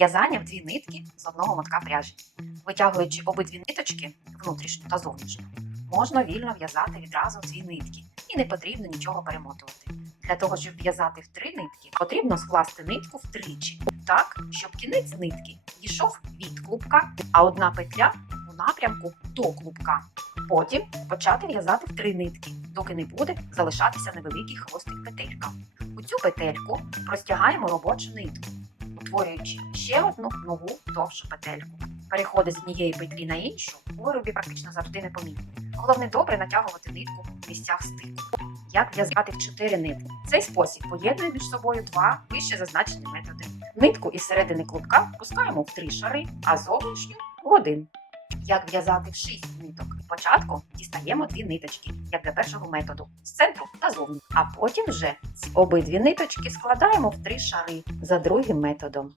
В'язання в дві нитки з одного мотка пряжі. Витягуючи обидві ниточки, внутрішню та зовнішню, можна вільно в'язати відразу дві нитки і не потрібно нічого перемотувати. Для того, щоб в'язати в три нитки, потрібно скласти нитку втричі, так, щоб кінець нитки йшов від клубка, а одна петля у напрямку до клубка. Потім почати в'язати в три нитки, доки не буде залишатися невеликий хвостик петелька. У цю петельку простягаємо робочу нитку, утворюючи ще одну нову довшу петельку. Переходи з однієї петлі на іншу у виробі практично завжди непомітні. Головне добре натягувати нитку в місцях стику. Як в'язати в чотири нитки? Цей спосіб поєднує між собою два вище зазначені методи. Нитку із середини клубка пускаємо в три шари, а зовнішню в один. Як в'язати в шість? Спочатку дістаємо дві ниточки, як для першого методу, з центру та зовні. А потім вже обидві ниточки складаємо в три шари за другим методом.